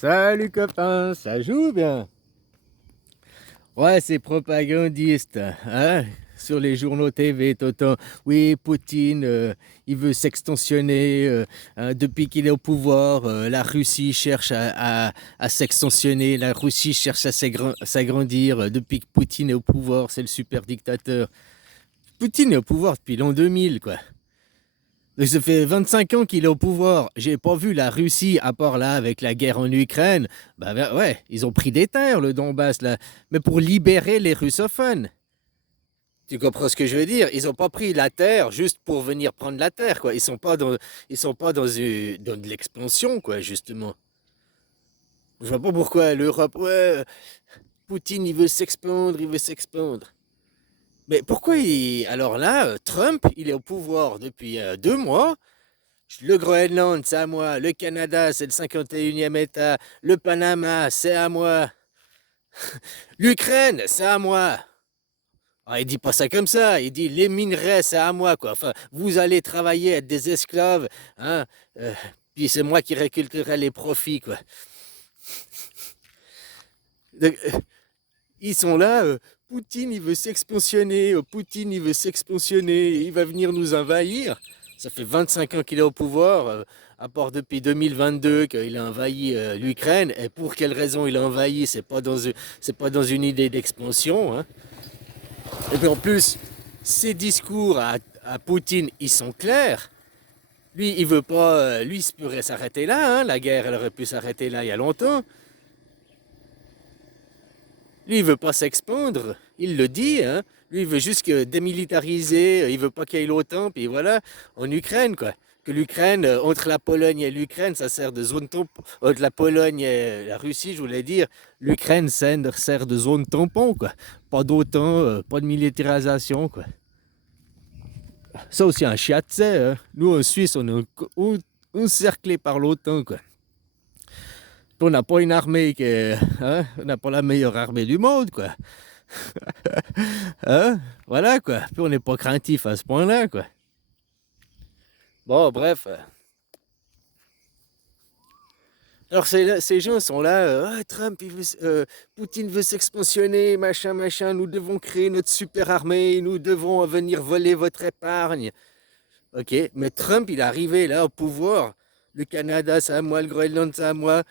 Salut copain, ça joue bien? Ouais, c'est propagandiste, hein? Sur les journaux TV, t'entends, oui, Poutine, il veut s'extensionner, hein, depuis qu'il est au pouvoir, la Russie cherche à s'extensionner, la Russie cherche à s'agrandir, depuis que Poutine est au pouvoir, c'est le super dictateur. Poutine est au pouvoir depuis l'an 2000, quoi. Ça fait 25 ans qu'il est au pouvoir. J'ai pas vu la Russie, à part là, avec la guerre en Ukraine. Ouais, ils ont pris des terres, le Donbass, là. Mais pour libérer les russophones. Tu comprends ce que je veux dire? Ils ont pas pris la terre juste pour venir prendre la terre, quoi. Ils sont pas dans de l'expansion, quoi, justement. Je vois pas pourquoi l'Europe, ouais, Poutine, il veut s'expandre, il veut s'expandre. Mais pourquoi alors là, Trump, il est au pouvoir depuis 2 mois. Le Groenland, c'est à moi. Le Canada, c'est le 51e État. Le Panama, c'est à moi. L'Ukraine, c'est à moi. Ah, il dit pas ça comme ça. Il dit les minerais, c'est à moi, quoi. Enfin, vous allez travailler, être des esclaves, hein. euh, Puis c'est moi qui récupérerai les profits, quoi. Donc, ils sont là. Poutine, il veut s'expansionner. Poutine, il veut s'expansionner. Il va venir nous envahir. Ça fait 25 ans qu'il est au pouvoir, à part depuis 2022 qu'il a envahi l'Ukraine. Et pour quelle raison il a envahi? C'est pas dans une idée d'expansion, hein. Et puis en plus, ses discours à Poutine, ils sont clairs. Lui, il veut pas. Lui, il pourrait s'arrêter là, hein. La guerre, elle aurait pu s'arrêter là il y a longtemps. Lui, il veut pas s'expandre. Il le dit, hein. Lui, il veut juste que démilitariser. Il veut pas qu'il y ait l'OTAN. Puis voilà, en Ukraine, quoi. Que l'Ukraine, entre la Pologne et l'Ukraine, ça sert de zone tampon. Entre la Pologne et la Russie, je voulais dire, l'Ukraine sert de zone tampon, quoi. Pas d'OTAN, pas de militarisation, quoi. Ça aussi, un chiat, tu sais, hein. Nous, en Suisse, on est encerclés par l'OTAN, quoi. Puis on n'a pas une armée hein, on n'a pas la meilleure armée du monde, quoi. Hein? Voilà, quoi. Puis on n'est pas craintif à ce point-là, quoi. Bon, bref. Alors ces gens sont là, ah, Trump, Poutine veut s'expansionner, machin, machin, nous devons créer notre super armée, nous devons venir voler votre épargne. Ok, mais Trump, il est arrivé là au pouvoir. Le Canada, c'est à moi, le Groenland, c'est à moi.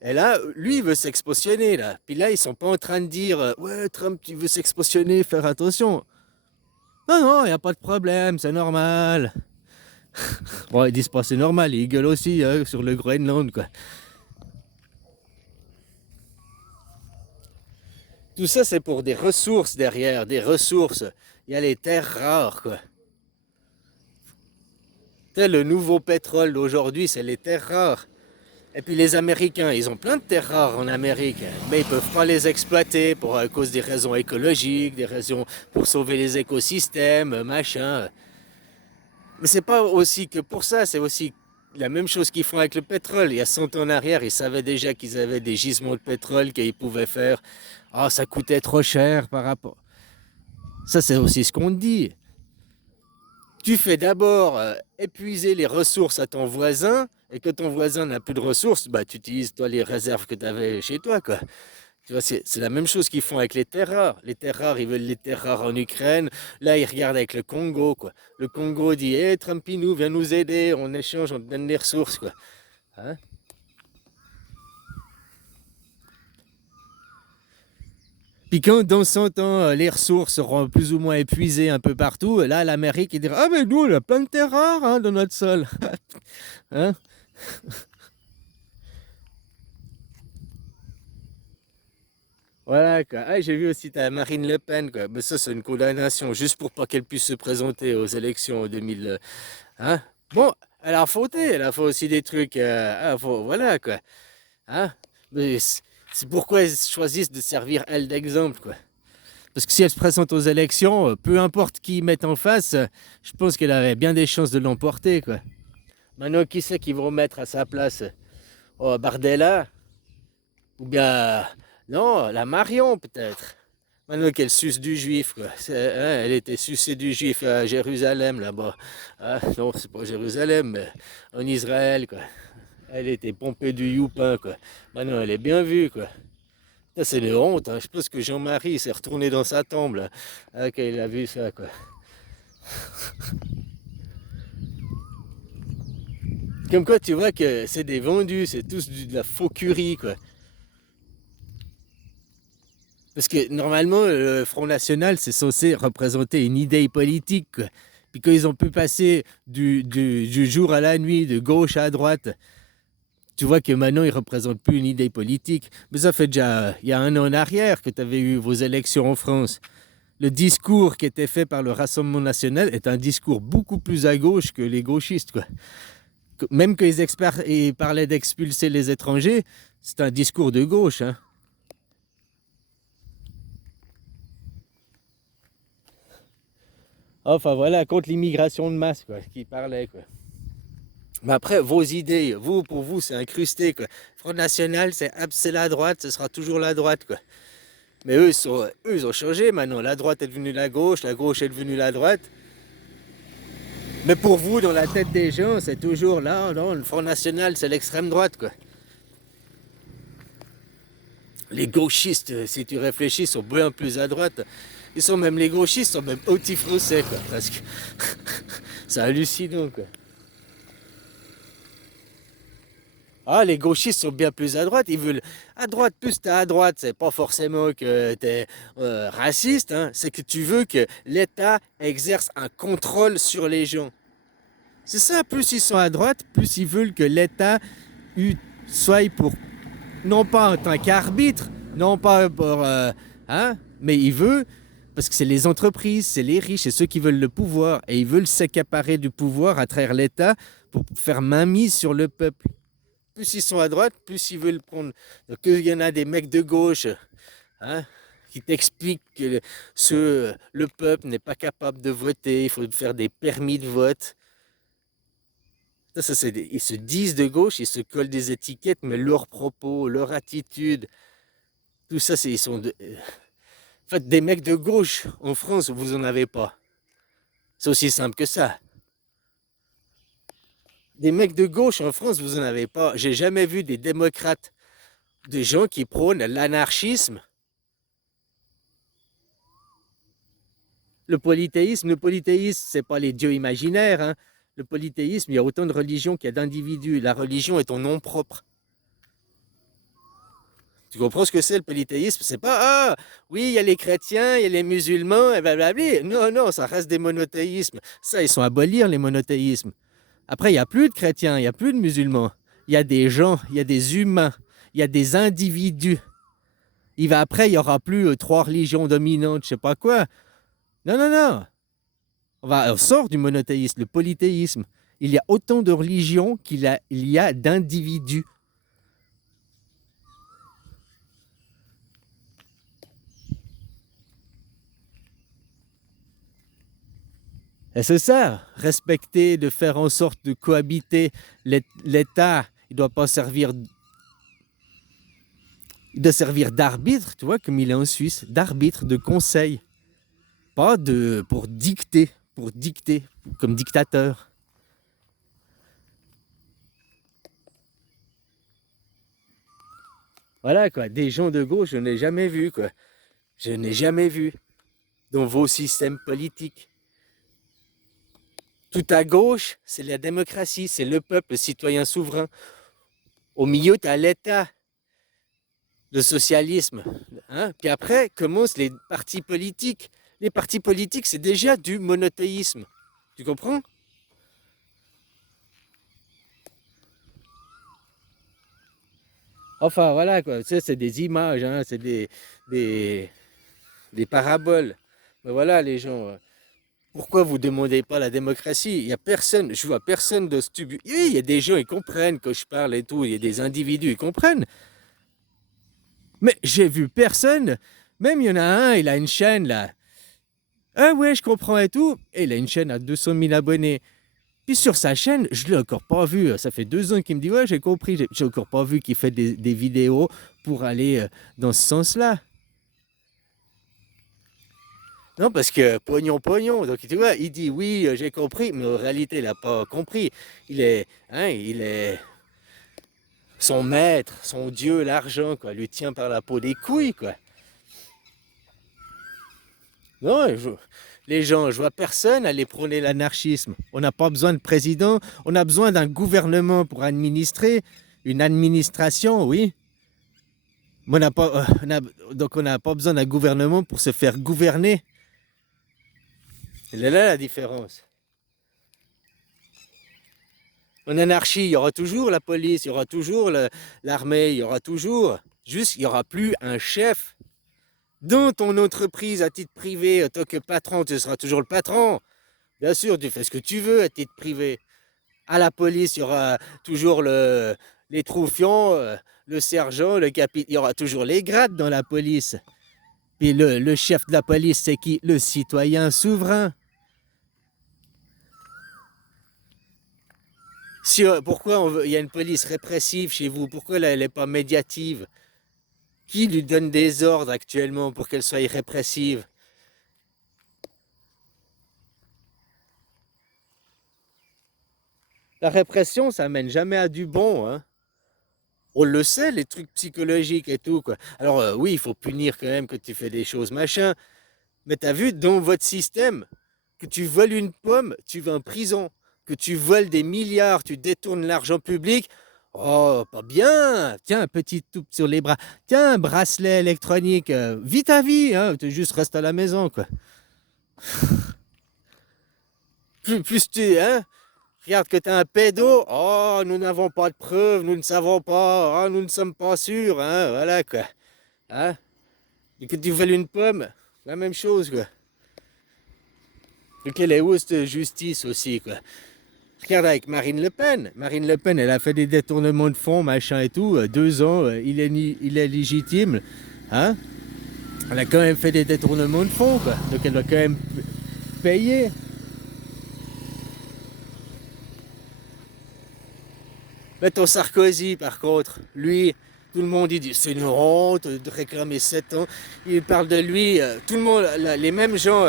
Et là, lui, il veut s'expansionner, là. Puis là, ils sont pas en train de dire, ouais, Trump, tu veux s'expansionner, faire attention. Non, non, il n'y a pas de problème, c'est normal. Bon, ils disent pas c'est normal, ils gueulent aussi hein, sur le Groenland, quoi. Tout ça, c'est pour des ressources derrière, des ressources. Il y a les terres rares, quoi. Tu sais, le nouveau pétrole d'aujourd'hui, c'est les terres rares. Et puis les Américains, ils ont plein de terres rares en Amérique, mais ils peuvent pas les exploiter pour à cause des raisons écologiques, des raisons pour sauver les écosystèmes, machin. Mais c'est pas aussi que pour ça, c'est aussi la même chose qu'ils font avec le pétrole. Il y a 100 ans en arrière, ils savaient déjà qu'ils avaient des gisements de pétrole qu'ils pouvaient faire. Ah, ça coûtait trop cher par rapport. Ça, c'est aussi ce qu'on dit. Tu fais d'abord épuiser les ressources à ton voisin, et que ton voisin n'a plus de ressources, bah, tu utilises toi les réserves que tu avais chez toi, quoi. Tu vois, c'est la même chose qu'ils font avec les terres rares. Les terres rares, ils veulent les terres rares en Ukraine. Là, ils regardent avec le Congo, quoi. Le Congo dit, hé, Trumpinou, viens nous aider, on échange, on te donne les ressources, quoi. Hein. Puis quand dans 100 ans, les ressources seront plus ou moins épuisées un peu partout, là, l'Amérique, il dira, ah, mais nous, on a plein de terres rares hein, dans notre sol. Hein. Voilà, quoi. Ah, j'ai vu aussi ta Marine Le Pen, quoi. Mais ça, c'est une condamnation, juste pour pas qu'elle puisse se présenter aux élections en 2000. Hein? Bon, elle a fauté, elle a fait aussi des trucs. Voilà, quoi. Hein? Mais c'est pourquoi ils choisissent de servir elle d'exemple, quoi. Parce que si elle se présente aux élections, peu importe qui mettent en face, je pense qu'elle aurait bien des chances de l'emporter, quoi. Maintenant, qui c'est qu'ils vont mettre à sa place? Oh, Bardella? Ou bien, non, la Marion peut-être. Maintenant qu'elle suce du juif, quoi. Hein, elle était sucée du juif à Jérusalem, là-bas. Ah, non, c'est pas Jérusalem, mais en Israël, quoi. Elle était pompée du youpin, quoi. Maintenant, elle est bien vue, quoi. Ça, c'est une honte, hein. Je pense que Jean-Marie s'est retourné dans sa tombe, là, hein, quand il a vu ça, quoi. Comme quoi, tu vois que c'est des vendus, c'est tous de la faux curie, quoi. Parce que normalement, le Front National, c'est censé représenter une idée politique, quoi. Puis quand ils ont pu passer du jour à la nuit, de gauche à droite, tu vois que maintenant, ils ne représentent plus une idée politique. Mais ça fait déjà, il y a un an en arrière que tu avais eu vos élections en France. Le discours qui était fait par le Rassemblement national est un discours beaucoup plus à gauche que les gauchistes, quoi. Même qu'ils ils parlaient d'expulser les étrangers, c'est un discours de gauche, hein. Enfin voilà, contre l'immigration de masse, quoi, qui parlait, quoi. Mais après, vos idées, vous, pour vous, c'est incrusté, quoi. Front National, c'est la droite, ce sera toujours la droite, quoi. Mais eux, ils ont changé maintenant. La droite est devenue la gauche est devenue la droite. Mais pour vous, dans la tête des gens, c'est toujours là, non, le Front National, c'est l'extrême droite, quoi. Les gauchistes, si tu réfléchis, sont bien plus à droite. Les gauchistes sont même anti-français, quoi, parce que c'est hallucinant, quoi. Ah, les gauchistes sont bien plus à droite. Ils veulent à droite, plus t'es à droite, c'est pas forcément que t'es raciste, hein. C'est que tu veux que l'État exerce un contrôle sur les gens. C'est ça, plus ils sont à droite, plus ils veulent que l'État soit pour, non pas en tant qu'arbitre, non pas pour, hein, mais ils veulent, parce que c'est les entreprises, c'est les riches, c'est ceux qui veulent le pouvoir, et ils veulent s'accaparer du pouvoir à travers l'État pour faire mainmise sur le peuple. Plus ils sont à droite, plus ils veulent prendre. Donc il y en a des mecs de gauche, hein, qui t'expliquent que le peuple n'est pas capable de voter, il faut faire des permis de vote. Ils se disent de gauche, ils se collent des étiquettes, mais leurs propos, leur attitude, tout ça, ils sont en fait, des mecs de gauche en France, vous en avez pas. C'est aussi simple que ça. Des mecs de gauche en France, vous en avez pas. J'ai jamais vu des démocrates, des gens qui prônent l'anarchisme. Le polythéisme, c'est pas les dieux imaginaires, hein. Le polythéisme, il y a autant de religions qu'il y a d'individus. La religion est ton nom propre. Tu comprends ce que c'est le polythéisme? C'est pas, ah, oui, il y a les chrétiens, il y a les musulmans, et blablabla. Non, non, ça reste des monothéismes. Ça, ils sont abolir, les monothéismes. Après, il n'y a plus de chrétiens, il n'y a plus de musulmans. Il y a des gens, il y a des humains, il y a des individus. Après, il n'y aura plus trois religions dominantes, je sais pas quoi. Non, non, non. On sort du monothéisme, le polythéisme. Il y a autant de religions il y a d'individus. Et c'est ça, respecter, de faire en sorte de cohabiter. L'État, il doit pas servir, il doit servir d'arbitre, tu vois, comme il est en Suisse, d'arbitre, de conseil, pas de pour dicter, comme dictateur. Voilà quoi, des gens de gauche, je n'ai jamais vu quoi. Je n'ai jamais vu dans vos systèmes politiques. Tout à gauche, c'est la démocratie, c'est le peuple, le citoyen souverain. Au milieu, tu as l'État, le socialisme, hein. Puis après commencent les partis politiques. Les partis politiques, c'est déjà du monothéisme. Tu comprends? Enfin, voilà, quoi. Ça, c'est des images, hein, c'est des, des paraboles. Mais voilà, les gens, pourquoi vous ne demandez pas la démocratie? Il n'y a personne, je vois personne de stupide. Oui, il y a des gens, ils comprennent quand je parle et tout, il y a des individus, ils comprennent. Mais j'ai vu personne, même il y en a un, il a une chaîne là. Ah ouais, je comprends et tout. Et il a une chaîne à 200 000 abonnés. Puis sur sa chaîne, je ne l'ai encore pas vu. Ça fait 2 ans qu'il me dit, ouais, j'ai compris. J'ai encore pas vu qu'il fait des vidéos pour aller dans ce sens-là. Non, parce que pognon, pognon. Donc tu vois, il dit, oui, j'ai compris, mais en réalité, il n'a pas compris. Il est, hein, il est, son maître, son dieu, l'argent, quoi, lui tient par la peau des couilles, quoi. Non, les gens, je vois personne aller prôner l'anarchisme. On n'a pas besoin de président, on a besoin d'un gouvernement pour administrer, une administration, oui. Mais donc on n'a pas besoin d'un gouvernement pour se faire gouverner. C'est là la différence. En anarchie, il y aura toujours la police, il y aura toujours l'armée, il y aura toujours. Juste, il n'y aura plus un chef. Dans ton entreprise à titre privé, en tant que patron, tu seras toujours le patron. Bien sûr, tu fais ce que tu veux à titre privé. À la police, il y aura toujours les troufions, le sergent, le capitaine. Il y aura toujours les grades dans la police. Puis le chef de la police, c'est qui? Le citoyen souverain. Pourquoi il y a une police répressive chez vous? Pourquoi elle n'est pas médiative? Qui lui donne des ordres actuellement pour qu'elle soit répressive? La répression, ça mène jamais à du bon, hein. On le sait, les trucs psychologiques et tout, quoi. Alors oui, il faut punir quand même que tu fais des choses, machin. Mais t'as vu, dans votre système, que tu voles une pomme, tu vas en prison. Que tu voles des milliards, tu détournes l'argent public. Oh, pas bien. Tiens, un petit toupe sur les bras. Tiens, un bracelet électronique. Vis ta vie, hein. Tu juste restes à la maison, quoi. Plus tu, hein. Regarde que tu es un pédo. Oh, nous n'avons pas de preuves, nous ne savons pas. Oh, nous ne sommes pas sûrs, hein. Voilà, quoi. Hein? Et que tu voles une pomme, la même chose, quoi. Et qu'elle est où cette justice aussi, quoi. Regarde avec Marine Le Pen. Marine Le Pen, elle a fait des détournements de fonds, machin et tout. 2 ans, il est légitime. Hein? Elle a quand même fait des détournements de fonds, quoi. Donc elle doit quand même payer. Mais ton Sarkozy, par contre, lui, tout le monde il dit c'est une honte de réclamer 7 ans. Il parle de lui, tout le monde, les mêmes gens,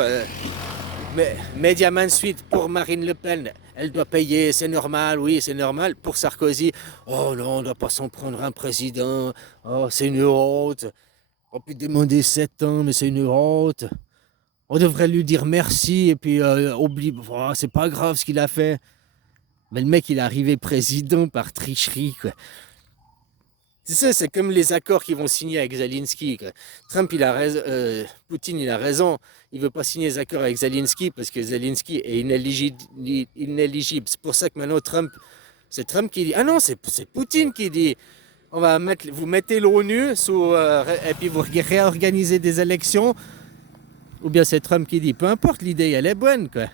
Mediaman Suite pour Marine Le Pen, elle doit payer, c'est normal, oui, c'est normal. Pour Sarkozy, oh non, on ne doit pas s'en prendre un président, oh, c'est une honte. On peut demander 7 ans, mais c'est une honte. On devrait lui dire merci et puis oublie, oh, c'est pas grave ce qu'il a fait. Mais le mec, il est arrivé président par tricherie, quoi. C'est ça, c'est comme les accords qu'ils vont signer avec Zelensky, quoi. Trump, il a raison, Poutine, il a raison. Il veut pas signer les accords avec Zelensky parce que Zelensky est inéligible. C'est pour ça que maintenant c'est Trump qui dit. Ah non, c'est Poutine qui dit. Vous mettez l'ONU et puis vous réorganisez des élections. Ou bien c'est Trump qui dit. Peu importe, l'idée, elle est bonne, quoi.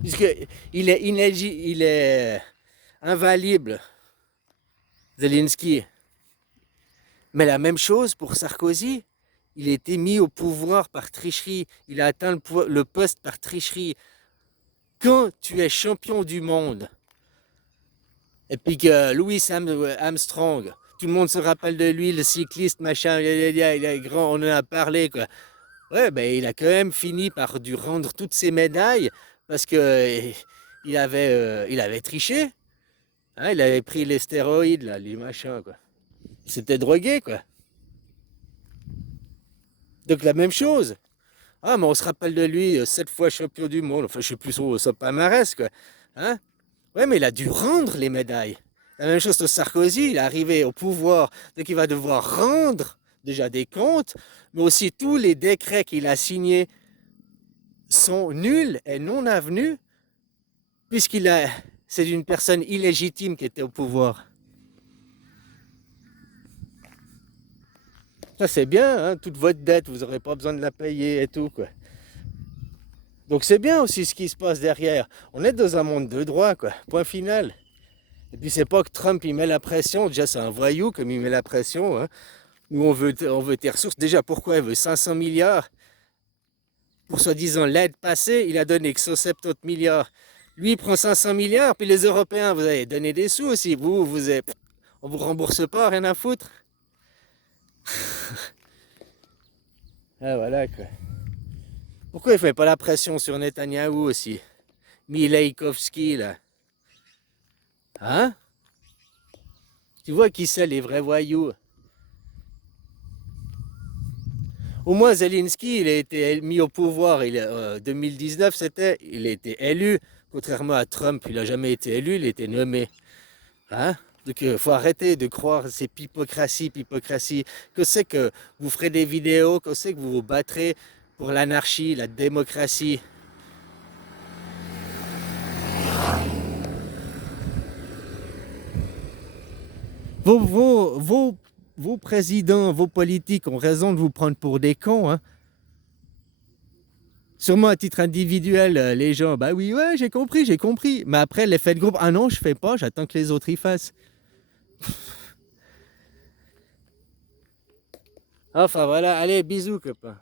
Puisque il est invalide, Zelensky. Mais la même chose pour Sarkozy. Il a été mis au pouvoir par tricherie. Il a atteint le poste par tricherie. Quand tu es champion du monde, et puis que Louis Armstrong, tout le monde se rappelle de lui, le cycliste, machin, il est grand, on en a parlé, quoi. Ouais, ben il a quand même fini par dû rendre toutes ses médailles parce que il avait triché. Hein, il avait pris les stéroïdes, là, les machins, quoi. Il s'était drogué, quoi. Donc la même chose. Ah, mais on se rappelle de lui, 7 fois champion du monde. Enfin, je sais plus son palmarès, quoi. Hein? Ouais, mais il a dû rendre les médailles. La même chose que Sarkozy, il est arrivé au pouvoir, donc il va devoir rendre déjà des comptes, mais aussi tous les décrets qu'il a signés sont nuls et non avenus, c'est une personne illégitime qui était au pouvoir. Ça c'est bien, hein, toute votre dette, vous n'aurez pas besoin de la payer et tout, quoi. Donc c'est bien aussi ce qui se passe derrière. On est dans un monde de droit, quoi. Point final. Et puis c'est pas que Trump il met la pression, déjà c'est un voyou comme il met la pression, hein. Nous on veut tes ressources. Déjà pourquoi il veut 500 milliards pour soi-disant l'aide passée, il a donné que 170 milliards. Lui il prend 500 milliards, puis les Européens, vous avez donné des sous aussi. On vous rembourse pas, rien à foutre. Ah voilà, quoi. Pourquoi il fait pas la pression sur Netanyahou aussi? Mileikovski là. Hein? Tu vois qui c'est les vrais voyous? Au moins Zelensky, il a été mis au pouvoir, 2019 c'était, il a été élu, contrairement à Trump, il n'a jamais été élu, il a été nommé. Hein? Donc il faut arrêter de croire ces hypocratie. Que c'est que vous ferez des vidéos, que c'est que vous vous battrez pour l'anarchie, la démocratie. Vos présidents, vos politiques ont raison de vous prendre pour des cons. Hein. Sûrement à titre individuel, les gens, bah oui, ouais, j'ai compris, j'ai compris. Mais après, l'effet de groupe, ah non, je fais pas, j'attends que les autres y fassent. Enfin voilà, allez, bisous, copain.